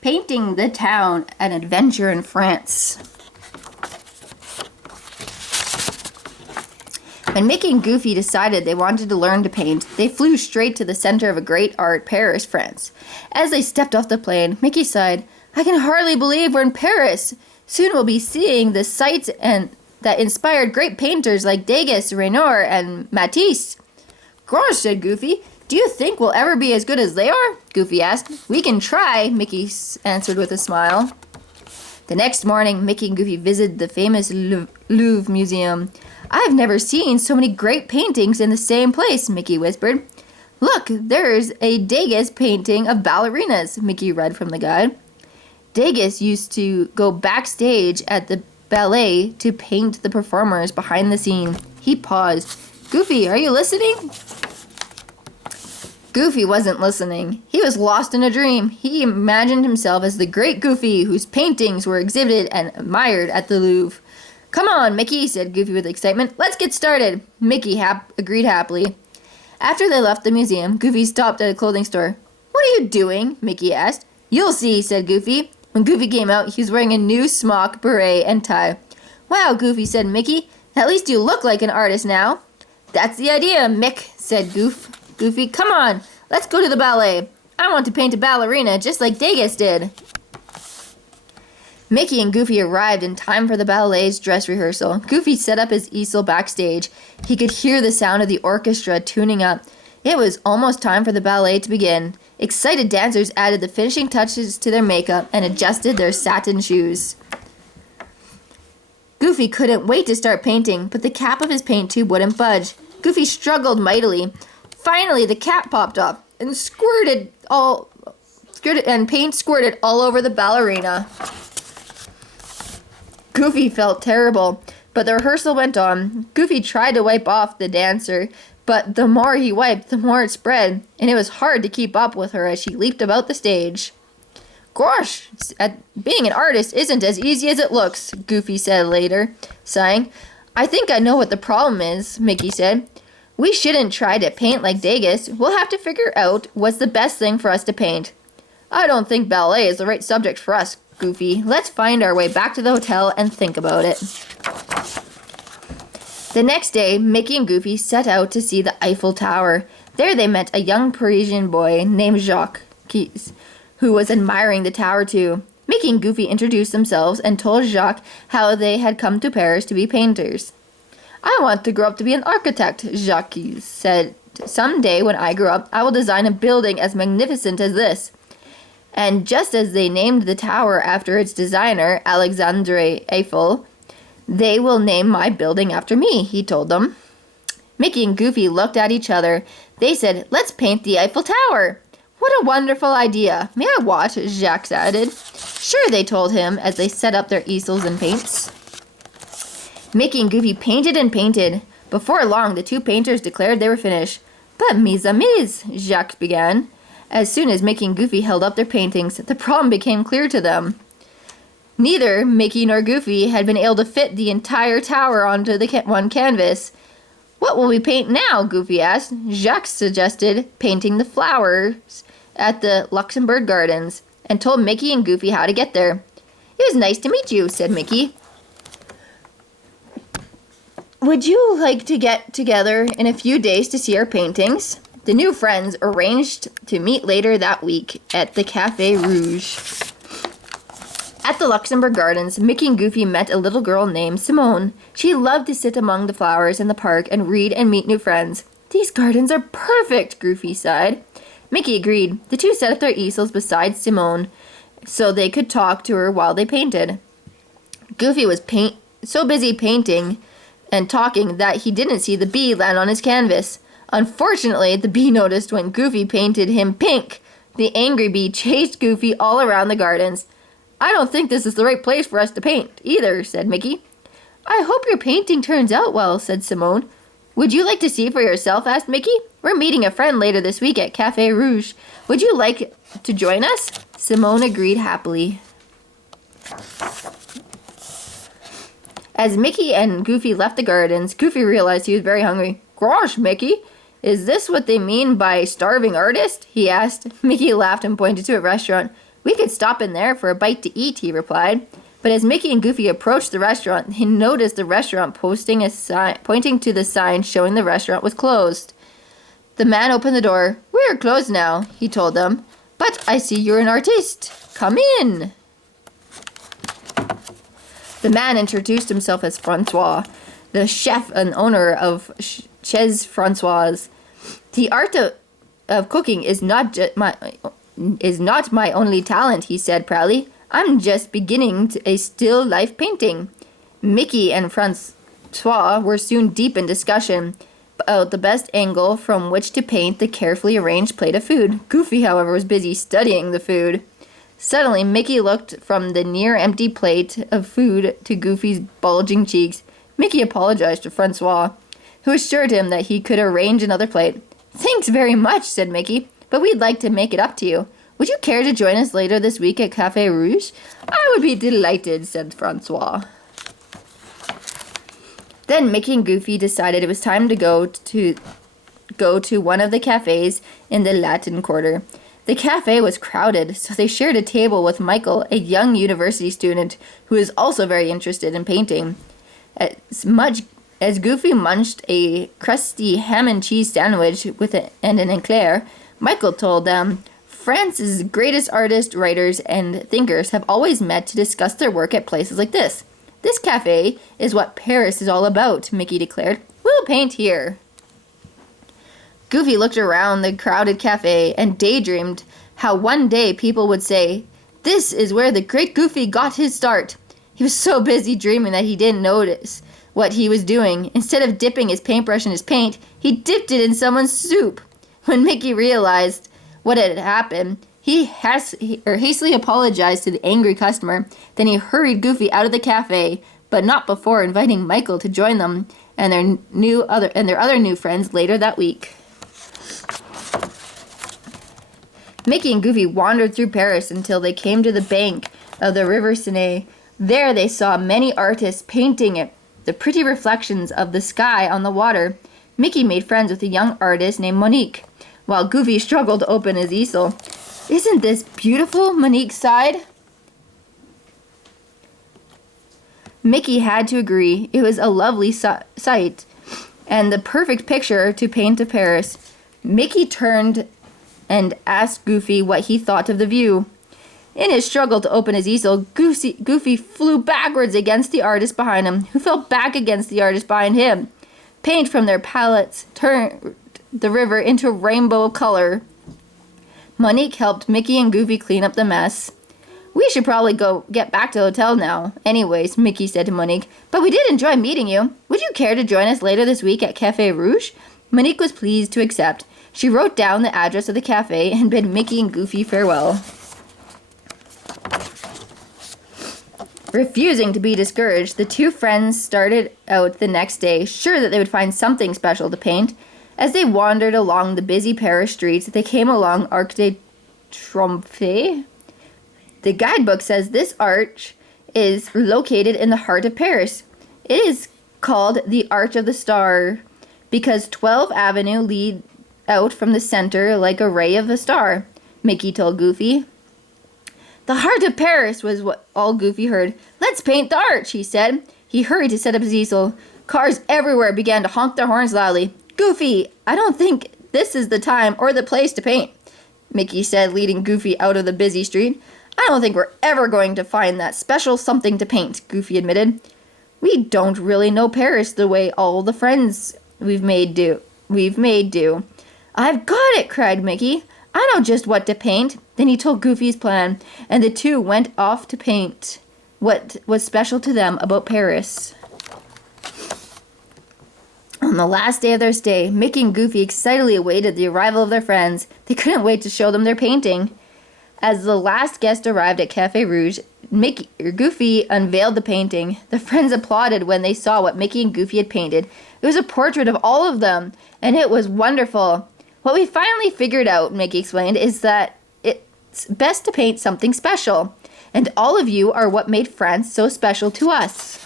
Painting the Town, an Adventure in France. When Mickey and Goofy decided they wanted to learn to paint, they flew straight to the center of a great art, Paris, France. As they stepped off the plane, Mickey sighed, "I can hardly believe we're in Paris. Soon we'll be seeing the sights that inspired great painters like Degas, Renoir, and Matisse." "Gosh," said Goofy, "do you think we'll ever be as good as they are?" Goofy asked. "We can try," Mickey answered with a smile. The next morning, Mickey and Goofy visited the famous Louvre Museum. "I've never seen so many great paintings in the same place," Mickey whispered. "Look, there's a Degas painting of ballerinas," Mickey read from the guide. Degas used to go backstage at the ballet to paint the performers behind the scene. He paused. "Goofy, are you listening?" Goofy wasn't listening. He was lost in a dream. He imagined himself as the great Goofy, whose paintings were exhibited and admired at the Louvre. "Come on, Mickey," said Goofy with excitement. "Let's get started." Mickey agreed happily. After they left the museum, Goofy stopped at a clothing store. "What are you doing?" Mickey asked. "You'll see," said Goofy. When Goofy came out, he was wearing a new smock, beret, and tie. "Wow, Goofy," said Mickey. "At least you look like an artist now." "That's the idea, Mick," said Goofy. "Come on, let's go to the ballet. I want to paint a ballerina just like Degas did." Mickey and Goofy arrived in time for the ballet's dress rehearsal. Goofy set up his easel backstage. He could hear the sound of the orchestra tuning up. It was almost time for the ballet to begin. Excited dancers added the finishing touches to their makeup and adjusted their satin shoes. Goofy couldn't wait to start painting, but the cap of his paint tube wouldn't budge. Goofy struggled mightily. Finally, the cap popped off and paint squirted all over the ballerina. Goofy felt terrible, but the rehearsal went on. Goofy tried to wipe off the dancer, but the more he wiped, the more it spread, and it was hard to keep up with her as she leaped about the stage. "Gosh, being an artist isn't as easy as it looks," Goofy said later, sighing. "I think I know what the problem is," Mickey said. "We shouldn't try to paint like Degas. We'll have to figure out what's the best thing for us to paint." "I don't think ballet is the right subject for us, Goofy. Let's find our way back to the hotel and think about it." The next day, Mickey and Goofy set out to see the Eiffel Tower. There they met a young Parisian boy named Jacques, who was admiring the tower too. Mickey and Goofy introduced themselves and told Jacques how they had come to Paris to be painters. "I want to grow up to be an architect," Jacques said. "Someday when I grow up, I will design a building as magnificent as this." And just as they named the tower after its designer, Alexandre Eiffel, "They will name my building after me," he told them. Mickey and Goofy looked at each other. They said, "Let's paint the Eiffel Tower." "What a wonderful idea. May I watch?" Jacques added. "Sure," they told him as they set up their easels and paints. Mickey and Goofy painted and painted. Before long, the two painters declared they were finished. "But mes amis," Jacques began. As soon as Mickey and Goofy held up their paintings, the problem became clear to them. Neither Mickey nor Goofy had been able to fit the entire tower onto the one canvas. "What will we paint now?" Goofy asked. Jacques suggested painting the flowers at the Luxembourg Gardens and told Mickey and Goofy how to get there. "It was nice to meet you," said Mickey. "Would you like to get together in a few days to see our paintings?" The new friends arranged to meet later that week at the Café Rouge. At the Luxembourg Gardens, Mickey and Goofy met a little girl named Simone. She loved to sit among the flowers in the park and read and meet new friends. "These gardens are perfect," Goofy sighed. Mickey agreed. The two set up their easels beside Simone so they could talk to her while they painted. Goofy was so busy painting and talking that he didn't see the bee land on his canvas. Unfortunately, the bee noticed when Goofy painted him pink. The angry bee chased Goofy all around the gardens. "I don't think this is the right place for us to paint, either," said Mickey. "I hope your painting turns out well," said Simone. "Would you like to see for yourself?" asked Mickey. "We're meeting a friend later this week at Café Rouge. Would you like to join us?" Simone agreed happily. As Mickey and Goofy left the gardens, Goofy realized he was very hungry. "Gosh, Mickey, is this what they mean by starving artist?" he asked. Mickey laughed and pointed to a restaurant. We could stop in there for a bite to eat, he replied. But as Mickey and Goofy approached the restaurant, he noticed the restaurant pointing to the sign showing the restaurant was closed. The man opened the door. "We're closed now," he told them. "But I see you're an artiste. Come in." The man introduced himself as Francois, the chef and owner of Chez Francois. "The art of cooking is not my only talent," he said proudly. "I'm just beginning a still life painting." Mickey and Francois were soon deep in discussion about the best angle from which to paint the carefully arranged plate of food. Goofy, however, was busy studying the food. Suddenly, Mickey looked from the near-empty plate of food to Goofy's bulging cheeks. Mickey apologized to Francois, who assured him that he could arrange another plate. "Thanks very much," said Mickey, "but we'd like to make it up to you. Would you care to join us later this week at Café Rouge?" "I would be delighted," said Francois. Then Mickey and Goofy decided it was time to go to one of the cafes in the Latin Quarter. The cafe was crowded, so they shared a table with Michael, a young university student who is also very interested in painting. As much as Goofy munched a crusty ham and cheese sandwich and an eclair, Michael told them, "France's greatest artists, writers, and thinkers have always met to discuss their work at places like this. This cafe is what Paris is all about," Mickey declared. "We'll paint here." Goofy looked around the crowded cafe and daydreamed how one day people would say, "This is where the great Goofy got his start." He was so busy dreaming that he didn't notice what he was doing. Instead of dipping his paintbrush in his paint, he dipped it in someone's soup. When Mickey realized what had happened, he hastily apologized to the angry customer. Then he hurried Goofy out of the cafe, but not before inviting Michael to join them and their other new friends later that week. Mickey and Goofy wandered through Paris until they came to the bank of the River Seine. There they saw many artists painting the pretty reflections of the sky on the water. Mickey made friends with a young artist named Monique, while Goofy struggled to open his easel. "Isn't this beautiful?" Monique sighed. Mickey had to agree. It was a lovely sight and the perfect picture to paint of Paris. Mickey turned and asked Goofy what he thought of the view. In his struggle to open his easel, Goofy flew backwards against the artist behind him, who fell back against the artist behind him. Paint from their palettes turned the river into a rainbow of color. Monique helped Mickey and Goofy clean up the mess. "We should probably go get back to the hotel now. Anyways," Mickey said to Monique, "but we did enjoy meeting you. Would you care to join us later this week at Café Rouge?" Monique was pleased to accept. She wrote down the address of the cafe and bid Mickey and Goofy farewell. Refusing to be discouraged, the two friends started out the next day, sure that they would find something special to paint. As they wandered along the busy Paris streets, they came along Arc de Triomphe. The guidebook says this arch is located in the heart of Paris. It is called the Arch of the Star because 12th Avenue lead out from the center like a ray of a star, Mickey told Goofy. The heart of Paris was what all Goofy heard. "Let's paint the arch," he said. He hurried to set up his easel. Cars everywhere began to honk their horns loudly. "Goofy, I don't think this is the time or the place to paint," Mickey said, leading Goofy out of the busy street. "I don't think we're ever going to find that special something to paint," Goofy admitted. "We don't really know Paris the way all the friends we've made do. "I've got it!" cried Mickey. "I know just what to paint." Then he told Goofy's plan, and the two went off to paint what was special to them about Paris. On the last day of their stay, Mickey and Goofy excitedly awaited the arrival of their friends. They couldn't wait to show them their painting. As the last guest arrived at Café Rouge, Goofy unveiled the painting. The friends applauded when they saw what Mickey and Goofy had painted. It was a portrait of all of them, and it was wonderful. "What we finally figured out," Mickey explained, "is that it's best to paint something special. And all of you are what made France so special to us."